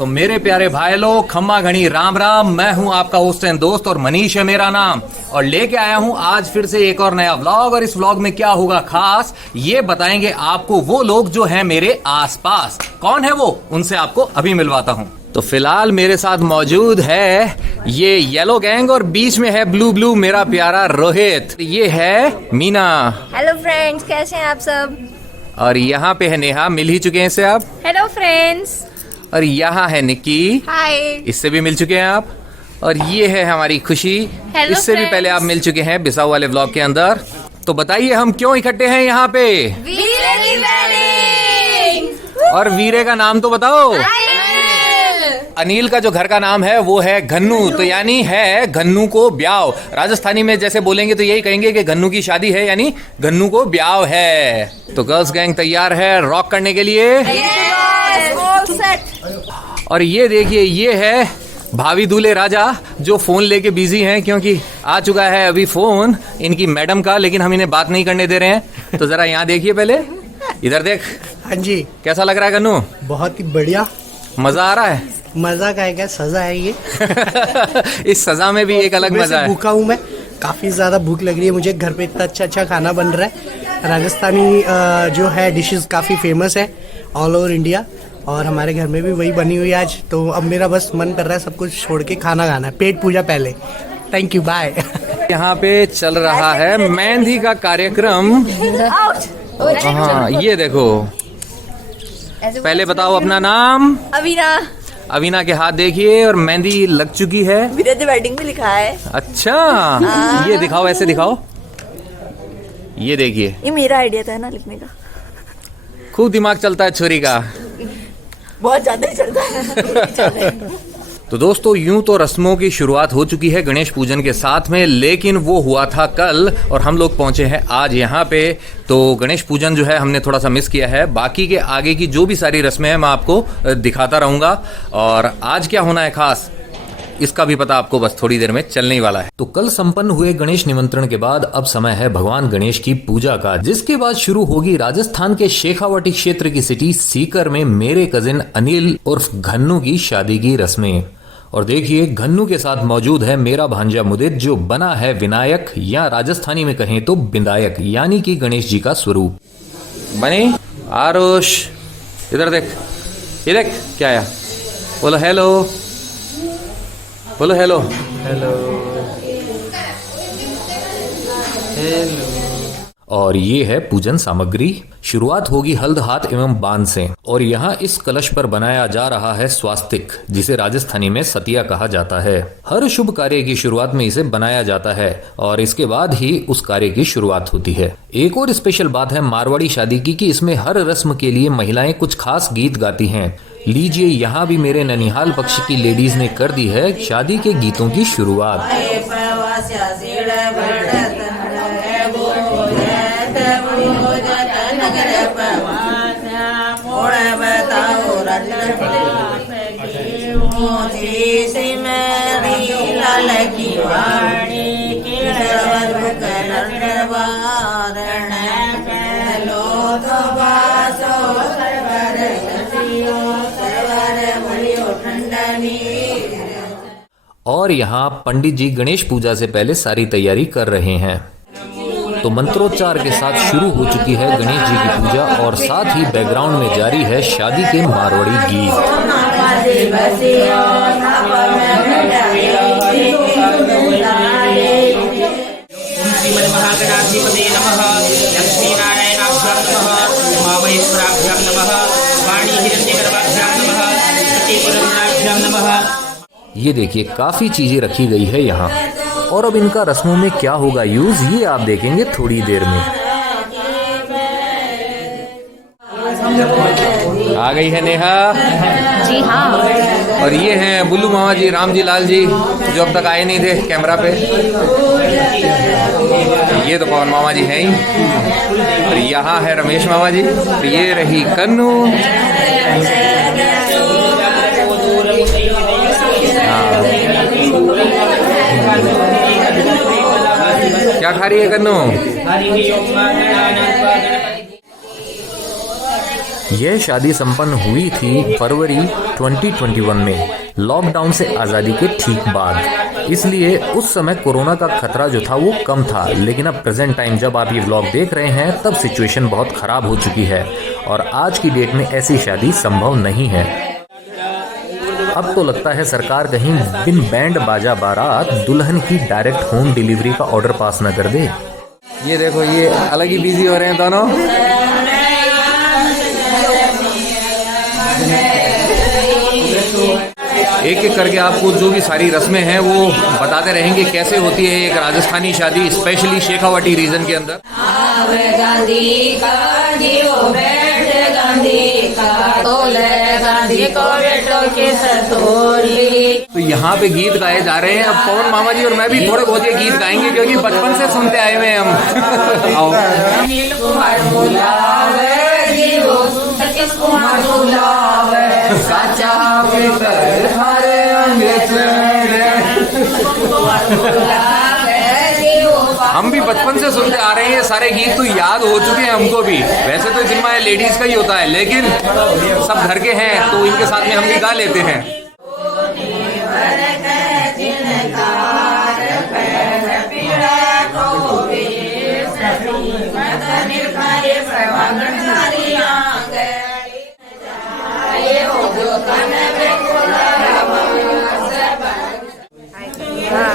तो मेरे प्यारे भाई लोग, खम्मा घनी राम राम। मैं हूं आपका होस्ट एंड दोस्त और मनीष है मेरा नाम, और लेके आया हूं आज फिर से एक और नया व्लॉग। और इस व्लॉग में क्या होगा खास, ये बताएंगे आपको वो लोग जो हैं मेरे आसपास। कौन है वो, उनसे आपको अभी मिलवाता हूं। तो फिलहाल मेरे साथ मौजूद है ये येलो गैंग और बीच में है ब्लू मेरा प्यारा रोहित। ये है मीना। हेलो फ्रेंड्स, कैसे हैं आप सब। और यहाँ पे है नेहा, मिल ही चुके हैं इससे आप। Hello friends. और यहाँ है निक्की, हाय। इससे भी मिल चुके हैं आप। और ये है हमारी खुशी, Hello इससे भी पहले आप मिल चुके हैं बिसाऊ वाले व्लॉग के अंदर। तो बताइए हम क्यों इकट्ठे हैं यहाँ पे। वीरे की वेडिंग। और वीरे का नाम तो बताओ। अनिल का जो घर का नाम है वो है घन्नू, तो यानी है घन्नू को ब्याह। राजस्थानी में जैसे बोलेंगे तो यही कहेंगे कि घन्नू की शादी है, यानी घन्नू को ब्याह है। तो गर्ल्स गैंग तैयार है रॉक करने के लिए। और ये देखिए, ये है भावी दूल्हे राजा जो फोन लेके बिजी हैं, क्योंकि आ चुका है अभी फोन इनकी मैडम का, लेकिन हम इन्हें बात नहीं करने दे रहे हैं। तो जरा यहाँ देखिए, पहले इधर देख। हाँ जी, कैसा लग रहा है घन्नू? बहुत ही बढ़िया। मजा आ रहा है? मजा का है क्या, सजा है ये। इस सजा में भी एक अलग मजा है। भूखा हूँ मैं, काफी ज्यादा भूख लग रही है मुझे। घर पे इतना अच्छा खाना बन रहा है। राजस्थानी जो है डिशेस काफी फेमस है ऑल ओवर इंडिया, और हमारे घर में भी वही बनी हुई आज। तो अब मेरा बस मन कर रहा है सब कुछ छोड़ के खाना खाना है, पेट पूजा पहले। Thank you, bye. यहाँ पे चल रहा है मेहंदी का कार्यक्रम। हाँ, ये देखो। पहले बताओ अपना नाम। अवीना। अवीना के हाथ देखिए, और मेहंदी लग चुकी है। वीरे की वेडिंग भी लिखा है। अच्छा, ये दिखाओ, ऐसे दिखाओ। ये देखिए, ये मेरा आइडिया था ना लिखने का। खूब दिमाग चलता है छोरी का। बहुत ज्यादा ही चलता है। तो दोस्तों, यूं तो रस्मों की शुरुआत हो चुकी है गणेश पूजन के साथ में, लेकिन वो हुआ था कल और हम लोग पहुंचे हैं आज यहाँ पे। तो गणेश पूजन जो है हमने थोड़ा सा मिस किया है। बाकी के आगे की जो भी सारी रस्में हैं मैं आपको दिखाता रहूंगा। और आज क्या होना है खास, इसका भी पता आपको बस थोड़ी देर में चलने ही वाला है। तो कल संपन्न हुए गणेश निमंत्रण के बाद अब समय है भगवान गणेश की पूजा का, जिसके बाद शुरू होगी राजस्थान के शेखावाटी क्षेत्र की सिटी सीकर में मेरे कजिन अनिल उर्फ घन्नू की शादी की रस्में। और देखिए, घन्नू के साथ मौजूद है मेरा भांजा मुदित, जो बना है विनायक, या राजस्थानी में कहें तो बिंदायक, यानी कि गणेश जी का स्वरूप। बने आरुष, इधर देख, ये देख क्या आया। बोलो हेलो, बोलो हेलो। Hello hello. और ये है पूजन सामग्री। शुरुआत होगी हल्द हाथ एवं बांध से, और यहाँ इस कलश पर बनाया जा रहा है स्वास्तिक, जिसे राजस्थानी में सतिया कहा जाता है। हर शुभ कार्य की शुरुआत में इसे बनाया जाता है और इसके बाद ही उस कार्य की शुरुआत होती है। एक और स्पेशल बात है मारवाड़ी शादी की कि इसमें हर रस्म के लिए महिलाएं कुछ खास गीत गाती हैं। लीजिए, यहाँ भी मेरे ननिहाल पक्ष की लेडीज ने कर दी है शादी के गीतों की शुरुआत। और यहाँ पंडित जी गणेश पूजा से पहले सारी तैयारी कर रहे हैं। तो मंत्रोच्चार के साथ शुरू हो चुकी है गणेश जी की पूजा, और साथ ही बैकग्राउंड में जारी है शादी के मारवाड़ी गीत। ये देखिए, काफी चीजें रखी गई है यहाँ, और अब इनका रस्मों में क्या होगा यूज, ये आप देखेंगे थोड़ी देर में। आ गई है नेहा जी हाँ। और ये हैं बुल्लू मामा जी, राम जी, लाल जी, जो अब तक आए नहीं थे कैमरा पे। ये तो पवन मामा जी हैं ही, और यहाँ है रमेश मामा जी। तो ये रही कन्नू। क्या खा रही है कन्नू? यह शादी संपन्न हुई थी फरवरी 2021 में, लॉकडाउन से आज़ादी के ठीक बाद। इसलिए उस समय कोरोना का खतरा जो था वो कम था, लेकिन अब प्रेजेंट टाइम जब आप ये व्लॉग देख रहे हैं तब सिचुएशन बहुत ख़राब हो चुकी है और आज की डेट में ऐसी शादी संभव नहीं है। अब तो लगता है सरकार कहीं बिन बैंड बाजा बारात दुल्हन की डायरेक्ट होम डिलीवरी का ऑर्डर पास न कर दे। ये देखो, ये अलग ही बिजी हो रहे हैं दोनों। एक एक करके आपको जो भी सारी रस्में हैं वो बताते रहेंगे कैसे होती है एक राजस्थानी शादी, स्पेशली शेखावाटी रीजन के अंदर। तो यहाँ पे गीत गाए जा रहे हैं। अब पवन मामा जी और मैं भी थोड़े बहुत ये गीत गाएंगे क्योंकि बचपन से सुनते आए हुए हैं हम। आओ। हम भी बचपन से सुनते आ रहे हैं, ये सारे गीत तो याद हो चुके हैं हमको भी। वैसे तो जिम्मा लेडीज का ही होता है, लेकिन सब घर के हैं तो इनके साथ में हम भी गा लेते हैं।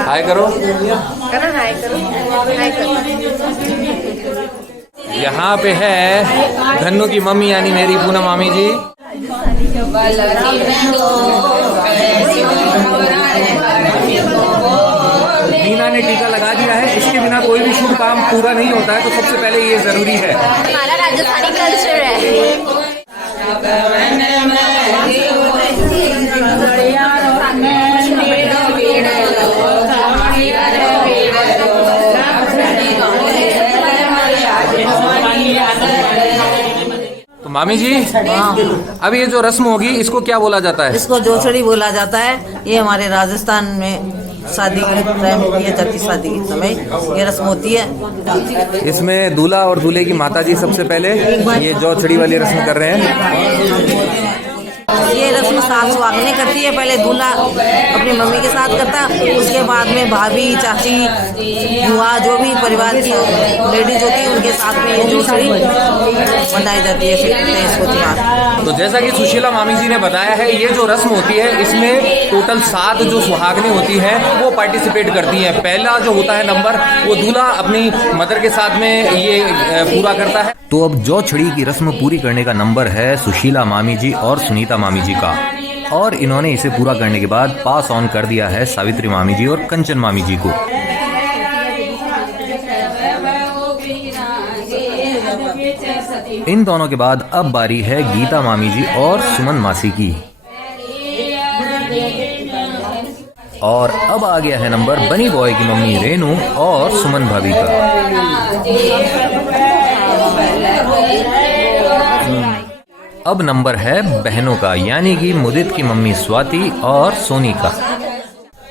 हाय करो, हाय करो, हाय करो। यहाँ पे है धन्नू की मम्मी यानी मेरी पूनम मामी जी। मीना ने टीका लगा दिया है। इसके बिना कोई भी शुभ काम पूरा नहीं होता है, तो सबसे पहले ये जरूरी है। हमारा राजस्थानी कल्चर है। तो मामी जी, अब ये जो रस्म होगी इसको क्या बोला जाता है? इसको जोछड़ी बोला जाता है। ये हमारे राजस्थान में शादी के टाइम की जाती, शादी के समय ये रस्म होती है। इसमें दूल्हा और दूल्हे की माताजी सबसे पहले ये जोछड़ी वाली रस्म कर रहे हैं। ये रस्म सास सुहागने करती है। पहले दूल्हा अपनी मम्मी के साथ करता, उसके बाद में भाभी, चाची, बुआ, जो भी परिवार की लेडीज होती है उनके साथ में ये जोछड़ी बनाई जाती है। इसको त्योहार। तो जैसा कि सुशीला मामी जी ने बताया है, ये जो रस्म होती है इसमें टोटल 7 जो सुहागनें होती हैं वो पार्टिसिपेट करती हैं। पहला जो होता है नंबर, वो दूल्हा अपनी मदर के साथ में ये पूरा करता है। तो अब जोछड़ी की रस्म पूरी करने का नंबर है सुशीला मामी जी और सुनीता मामी जी का, और इन्होंने इसे पूरा करने के बाद पास ऑन कर दिया है सावित्री मामी जी और कंचन मामी जी को। इन दोनों के बाद अब बारी है गीता मामी जी और सुमन मासी की, और अब आ गया है नंबर बनी बॉय की मम्मी रेनू और सुमन भाभी का। अब नंबर है बहनों का, यानी कि मुदित की मम्मी स्वाति और सोनी का।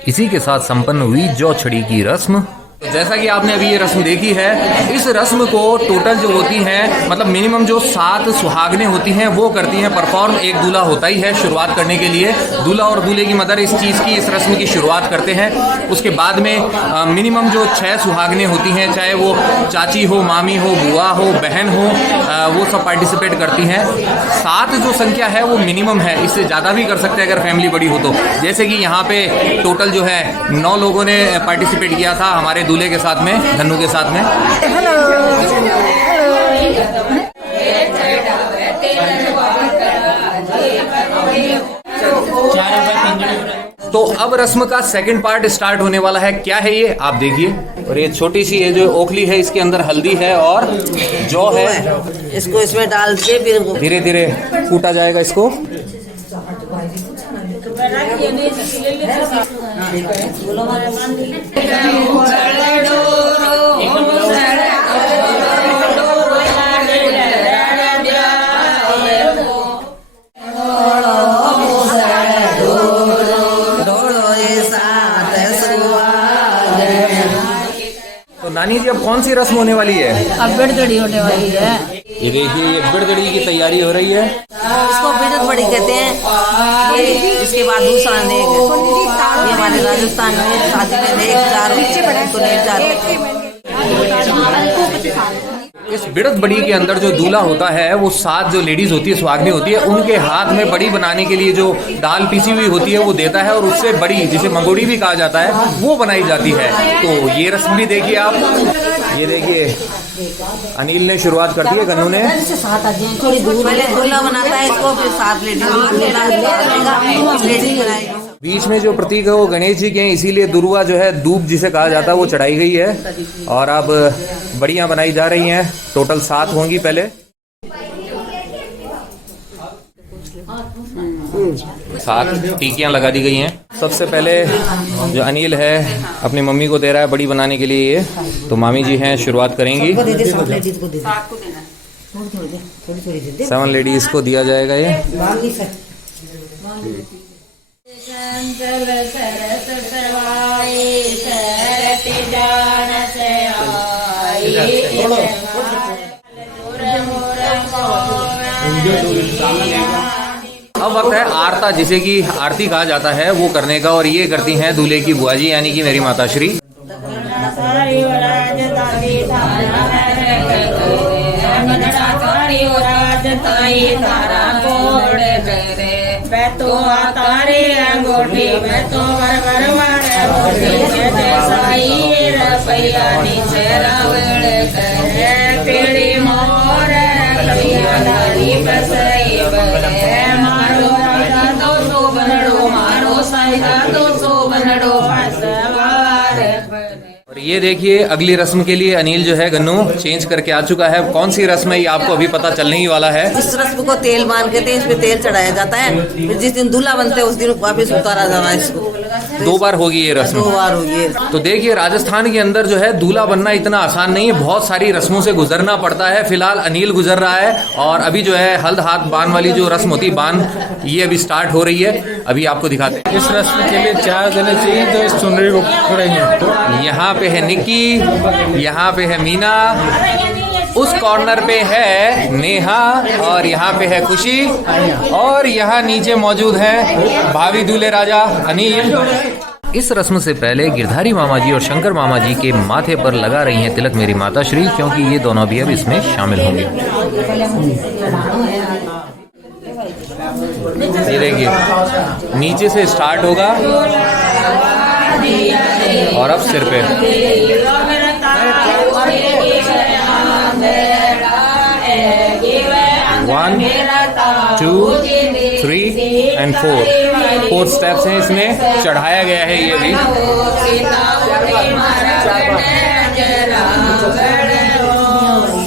इसी के साथ संपन्न हुई जोछड़ी की रस्म। जैसा कि आपने अभी ये रस्म देखी है, इस रस्म को टोटल जो होती हैं, मतलब मिनिमम जो 7 सुहागनें होती हैं वो करती हैं परफॉर्म। एक दूल्हा होता ही है शुरुआत करने के लिए। दूल्हा और दूल्हे की मदर इस चीज़ की, इस रस्म की शुरुआत करते हैं। उसके बाद में मिनिमम जो 6 सुहागनें होती हैं, चाहे वो चाची हो, मामी हो, बुआ हो, बहन हो, वो सब पार्टिसिपेट करती हैं। 7 जो संख्या है वो मिनिमम है, इससे ज़्यादा भी कर सकते हैं अगर फैमिली बड़ी हो तो। जैसे कि यहाँ पे टोटल जो है 9 लोगों ने पार्टिसिपेट किया था हमारे दूल्हे के साथ में, धन्नू के साथ में। तो अब रस्म का सेकंड पार्ट स्टार्ट होने वाला है। क्या है ये आप देखिए। और ये छोटी सी ये जो ओखली है, इसके अंदर हल्दी है और जौ है। इसको इसमें डाल के फिर धीरे धीरे कूटा जाएगा इसको। तो नानी जी अब कौन सी रस्म होने वाली है? अब बेड़जड़ी होने वाली है। ये देखिए ये बिड़दड़ी की तैयारी हो रही है। इसको बिड़द बड़ी कहते हैं। ये इसके बाद दूसरा नेक है। ये हमारे राजस्थान में शादी में नेक जार तो नेक जार। इस बिड़द बड़ी के अंदर जो दूल्हा होता है वो 7 जो लेडीज होती है, सुहागनी होती है, उनके हाथ में बड़ी बनाने के लिए जो दाल पीसी हुई होती है वो देता है और उससे बड़ी, जिसे मंगोड़ी भी कहा जाता है, वो बनाई जाती है। तो ये रस्म भी देखिए आप। ये देखिए अनिल ने शुरुआत कर दी है, गन्नू ने। पहले दूल्हा बनाता है इसको, फिर 7 लेडीज बनाएगा। बीच में जो प्रतीक है वो गणेश जी के हैं, इसीलिए दुर्वा जो है, दूब जिसे कहा जाता है, वो चढ़ाई गई है और अब बड़ियां बनाई जा रही हैं। टोटल 7 होंगी पहले। 7 टिकियां लगा दी गई हैं। सबसे पहले जो अनिल है अपनी मम्मी को दे रहा है बड़ी बनाने के लिए। ये तो मामी जी हैं, शुरुआत करेंगी। 7 लेडीज को दिया जाएगा ये। अब वक्त है आरता, जिसे कि आरती कहा जाता है, वो करने का। और ये करती हैं दूल्हे की बुआ जी, यानी कि मेरी माता श्री। तो तारे अंगूठी में तो रपैया नीचे रावण करे पेड़ी मोर बसई मारो तो सो बनड़ो मारो साइदा तो सो बनड़ो और ये देखिए अगली रस्म के लिए अनिल जो है गन्नू चेंज करके आ चुका है। कौन सी रस्म है ये आपको अभी पता चलने ही वाला है। इस रस्म को तेल बांध के इस पे तेल चढ़ाया जाता है। फिर जिस दिन दूल्हा बनते हैं उस दिन वापस उतारा जाता है। इसको 2 बार होगी ये रस्म। 2 बार होगी। तो देखिए राजस्थान के अंदर जो है दूल्हा बनना इतना आसान नहीं है, बहुत सारी रस्मों से गुजरना पड़ता है। फिलहाल अनिल गुजर रहा है और अभी जो है हल्द हाथ बांध वाली जो रस्म होती है, बांध, ये अभी स्टार्ट हो रही है। अभी आपको दिखाते हैं। इस रस्म के लिए 4 जने चाहिए तो इस चुनरी को पकड़ेंगे। यहाँ पे है निक्की, यहाँ पे है मीना, उस कॉर्नर पे है नेहा और यहाँ पे है खुशी और यहाँ नीचे मौजूद है भावी दूल्हे राजा अनिल। इस रस्म से पहले गिरधारी मामा जी और शंकर मामा जी के माथे पर लगा रही हैं तिलक मेरी माता श्री, क्योंकि ये दोनों भी अब इसमें शामिल होंगे। ये देखिए नीचे से स्टार्ट होगा और अब सिर पे। 1 2 3 and 4 स्टेप्स हैं इसमें, चढ़ाया गया है ये भी।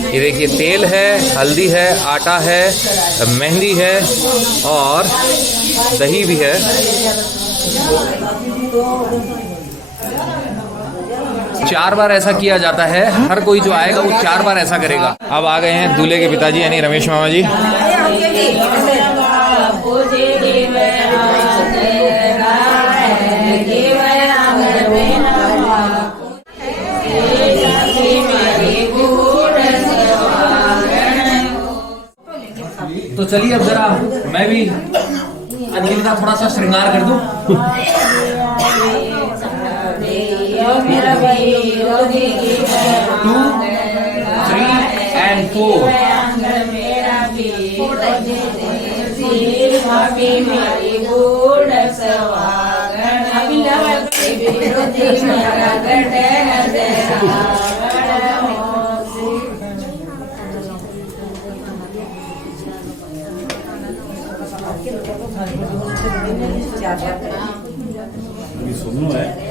ये देखिए तेल है, हल्दी है, आटा है, मेहंदी है और दही भी है। 4 बार ऐसा किया जाता है। हर कोई जो आएगा वो 4 बार ऐसा करेगा। अब आ गए हैं दूल्हे के पिताजी यानी रमेश मामा जी। तो चलिए अब जरा मैं भी अनिल का थोड़ा सा श्रृंगार कर दूं। 2 3 and 4।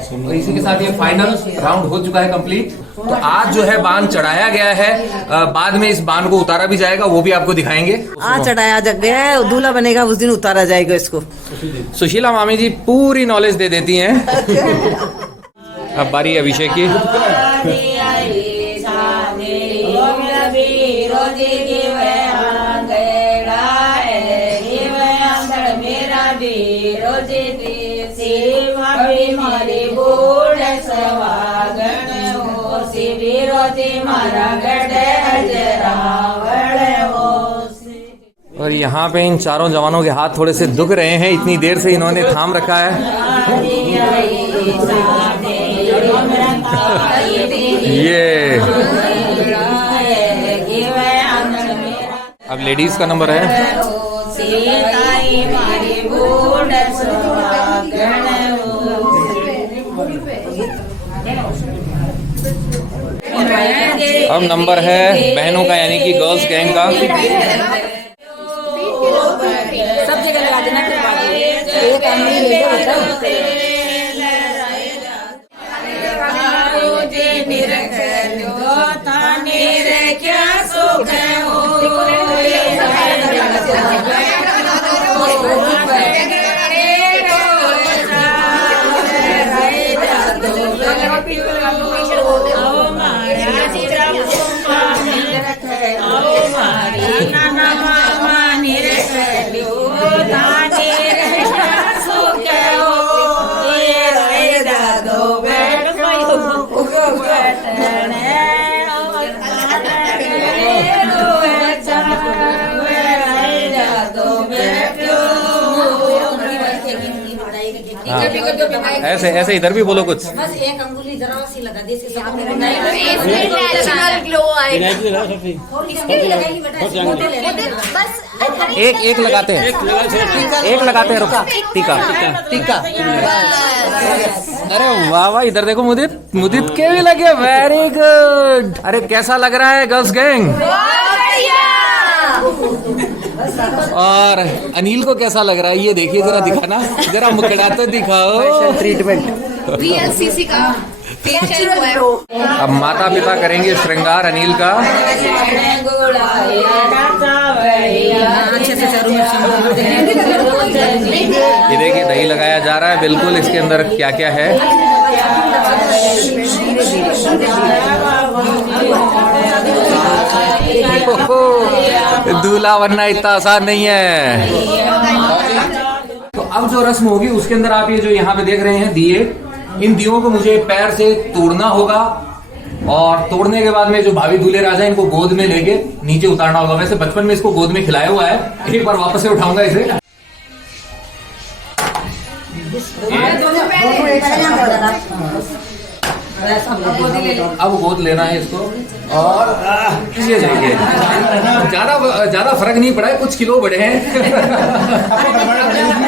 तो इसी के साथ ये फाइनल राउंड हो चुका है कंप्लीट। तो आज जो है बांध चढ़ाया गया है, बाद में इस बांध को उतारा भी जाएगा, वो भी आपको दिखाएंगे। आज चढ़ाया जग गया है, दूल्हा बनेगा उस दिन उतारा जाएगा इसको। सुशीला मामी जी पूरी नॉलेज दे देती हैं। अब बारी अभिषेक की। मारा गढ़ अजरावड़ और यहाँ पे इन चारों जवानों के हाथ थोड़े से दुख रहे हैं, इतनी देर से इन्होंने थाम रखा है। ये अब लेडीज का नंबर है। अब नंबर है बहनों का, यानी कि गर्ल्स गैंग का। सब जगह लगा देना फिर बाद में। एक आदमी ले लो ऐसे ऐसे इधर भी बोलो कुछ। बस एक अंगुली जरा सी लगा दी इसके साथ एक लगाते हैं, एक लगाते हैं। रुका टीका टीका। अरे वाह वाह, इधर देखो मुदित के भी लगे, वेरी गुड। अरे कैसा लग रहा है गर्ल्स गैंग? और अनिल को कैसा लग रहा है? ये देखिए जरा, दिखाना जरा, मुकड़ा तो दिखाओ। ट्रीटमेंट VLCC का फेशियल है। अब माता पिता करेंगे श्रृंगार अनिल का। ये देखिए दही लगाया जा रहा है, बिल्कुल इसके अंदर क्या क्या है। दूल्हा बनना इतना आसान नहीं है। तो अब जो रस्म होगी उसके अंदर आप ये जो यहाँ पे देख रहे हैं दिए, इन दियों को मुझे पैर से तोड़ना होगा और तोड़ने के बाद में जो भाभी दूल्हे राजा इनको गोद में लेके नीचे उतारना होगा। वैसे बचपन में इसको गोद में खिलाया हुआ है, एक बार वापस से उठाऊंगा इसे। अब गोद लेना है इसको और ये देखिए ज्यादा फर्क नहीं पड़ा है, कुछ किलो बढ़े हैं।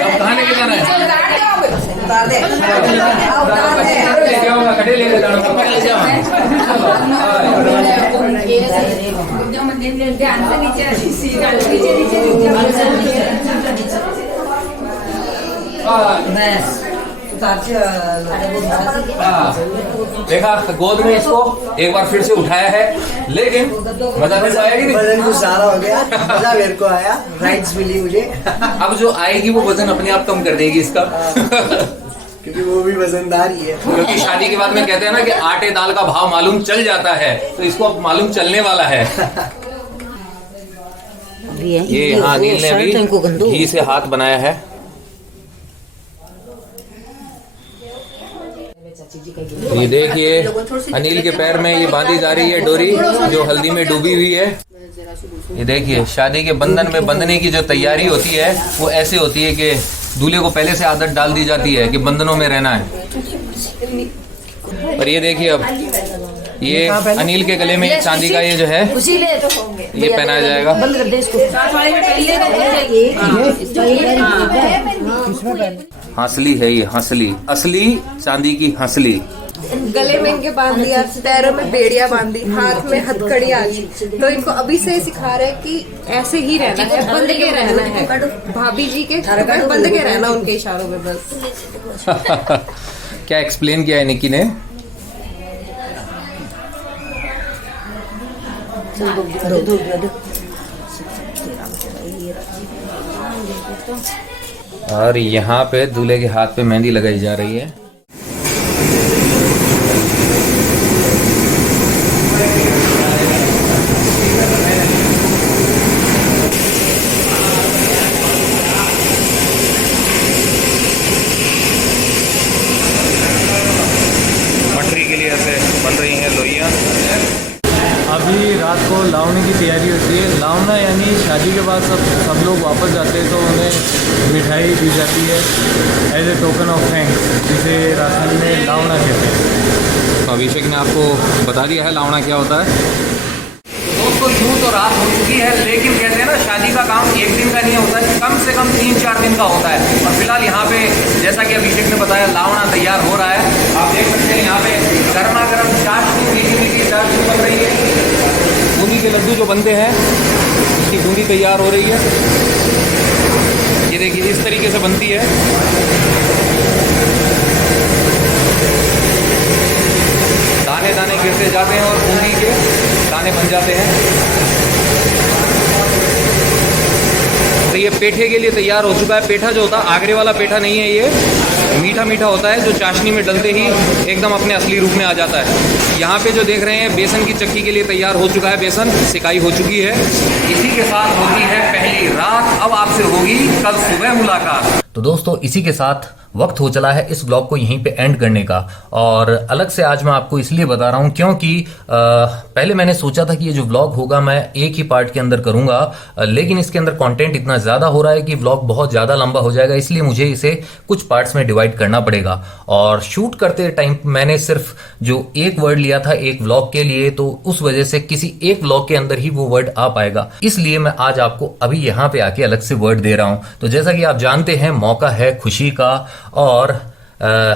अब कहाँ लेके जाना है? खड़े ले देखा, गोद में इसको एक बार फिर से उठाया है, लेकिन मजा नहीं आया कि नहीं? वजन कुछ सारा हो गया, मजा मेरे को आया, राइट्स मिली मुझे। अब जो आएगी वो वजन अपने आप कम कर देगी इसका। क्योंकि वो भी वजनदार ही है। क्योंकि शादी के बाद में कहते हैं ना कि आटे दाल का भाव मालूम चल जाता है, तो इसको अब मालूम चलने वाला है। ये यहाँ अनिल ने भी घी से हाथ बनाया है। ये देखिए अनिल के पैर में ये बांधी जा रही है डोरी, जो हल्दी में डूबी हुई है। ये देखिए शादी के बंधन में बंधने की जो तैयारी होती है वो ऐसे होती है कि दूल्हे को पहले से आदत डाल दी जाती है कि बंधनों में रहना है। और ये देखिए अब ये अनिल के गले में चांदी का ये जो है ये पहनाया जाएगा। हंसली है ये, हंसली, असली चांदी की हंसली। गले में इनके बांध दिया, पैरों में बेड़ियां बांधी, हाथ में हथकड़ी आ गई। तो इनको अभी से सिखा रहे हैं कि ऐसे ही रहना है, बंद के रहना है। भाभी जी के बंद के रहना उनके इशारों में बस। क्या एक्सप्लेन किया है निक्की ने? और यहाँ पे दूल्हे के हाथ पे मेहंदी लगाई जा रही है। रात को लावणी की तैयारी होती है। लावना यानी शादी के बाद सब लोग वापस जाते हैं तो उन्हें मिठाई दी जाती है as a token of thanks, जिसे राजस्थान में लावना कहते हैं। तो अभिषेक ने आपको बता दिया है लावना क्या होता है। दोस्तों यूँ तो रात हो चुकी है, लेकिन कहते हैं ना शादी का काम एक दिन का नहीं होता है, कम से कम 3-4 दिन का होता है। और फिलहाल यहाँ पे जैसा कि अभिषेक ने बताया लावना तैयार हो रहा है। आप देख सकते हैं यहाँ पे गर्मा गर्म चाशनी, मीठी चाशनी बन रही है। बूंदी के लड्डू जो बनते हैं उसकी बूंदी तैयार हो रही है। ये देखिए इस तरीके से बनती है। दाने दाने गिरते जाते हैं और बूंदी के दाने बन जाते हैं। तो ये पेठे के लिए तैयार हो चुका है। पेठा जो होता है आगरे वाला पेठा नहीं है, ये मीठा मीठा होता है जो चाशनी में डलते ही एकदम अपने असली रूप में आ जाता है। यहाँ पे जो देख रहे हैं बेसन की चक्की के लिए तैयार हो चुका है। बेसन सिकाई हो चुकी है। इसी के साथ होती है पहली रात। अब आपसे होगी कल सुबह मुलाकात। तो दोस्तों इसी के साथ वक्त हो चला है इस ब्लॉग को यहीं पे एंड करने का। और अलग से आज मैं आपको इसलिए बता रहा हूं क्योंकि पहले मैंने सोचा था कि ये जो ब्लॉग होगा मैं एक ही पार्ट के अंदर करूंगा, लेकिन इसके अंदर कंटेंट इतना ज्यादा हो रहा है कि ब्लॉग बहुत ज्यादा लंबा हो जाएगा, इसलिए मुझे इसे कुछ पार्ट्स में डिवाइड करना पड़ेगा। और शूट करते टाइम मैंने सिर्फ जो एक वर्ड लिया था एक ब्लॉग के लिए, तो उस वजह से किसी एक ब्लॉग के अंदर ही वो वर्ड आ पाएगा, इसलिए मैं आज आपको अभी यहाँ पे आके अलग से वर्ड दे रहा हूं। तो जैसा कि आप जानते हैं मौका है खुशी का, और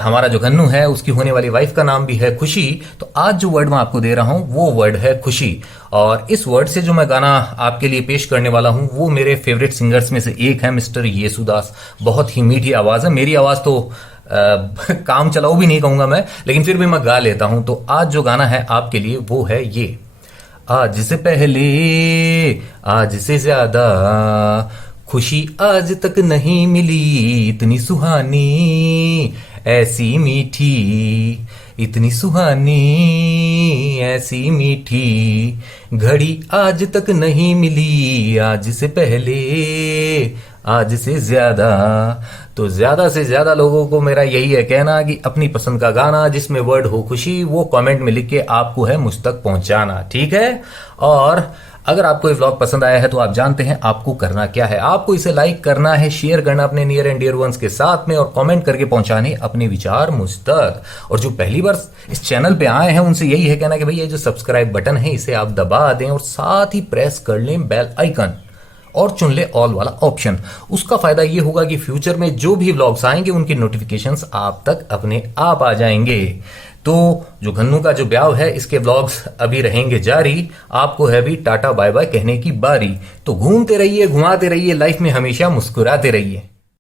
हमारा जो गन्नू है उसकी होने वाली वाइफ का नाम भी है खुशी। तो आज जो वर्ड मैं आपको दे रहा हूं वो वर्ड है खुशी। और इस वर्ड से जो मैं गाना आपके लिए पेश करने वाला हूं वो मेरे फेवरेट सिंगर्स में से एक है मिस्टर येसुदास। बहुत ही मीठी आवाज है। मेरी आवाज तो काम चलाओ भी नहीं कहूंगा मैं, लेकिन फिर भी मैं गा लेता हूं। तो आज जो गाना है आपके लिए वो है ये। आज से पहले आज से ज्यादा खुशी आज तक नहीं मिली, इतनी सुहानी ऐसी मीठी, इतनी सुहानी ऐसी मीठी घड़ी आज तक नहीं मिली, आज से पहले आज से ज्यादा। तो ज्यादा से ज्यादा लोगों को मेरा यही है कहना कि अपनी पसंद का गाना जिसमें वर्ड हो खुशी वो कमेंट में लिख के आपको है मुझ तक पहुंचाना, ठीक है। और अगर आपको ये व्लॉग पसंद आया है तो आप जानते हैं आपको करना क्या है। आपको इसे लाइक करना है, शेयर करना अपने नियर एंड डियर वंस के साथ में, और कमेंट करके पहुंचाने अपने विचार मुझ तक। और जो पहली बार इस चैनल पे आए हैं उनसे यही है कहना कि भाई ये जो सब्सक्राइब बटन है इसे आप दबा दें और साथ ही प्रेस कर लें बेल आइकन और चुन ले ऑल वाला ऑप्शन। उसका फायदा ये होगा कि फ्यूचर में जो भी व्लॉग्स आएंगे उनकी नोटिफिकेशंस आप तक अपने आप आ जाएंगे। तो जो गन्नू का जो ब्याह है इसके व्लॉग्स अभी रहेंगे जारी। आपको है भी टाटा बाय बाय कहने की बारी। तो घूमते रहिए, घुमाते रहिए, लाइफ में हमेशा मुस्कुराते रहिए।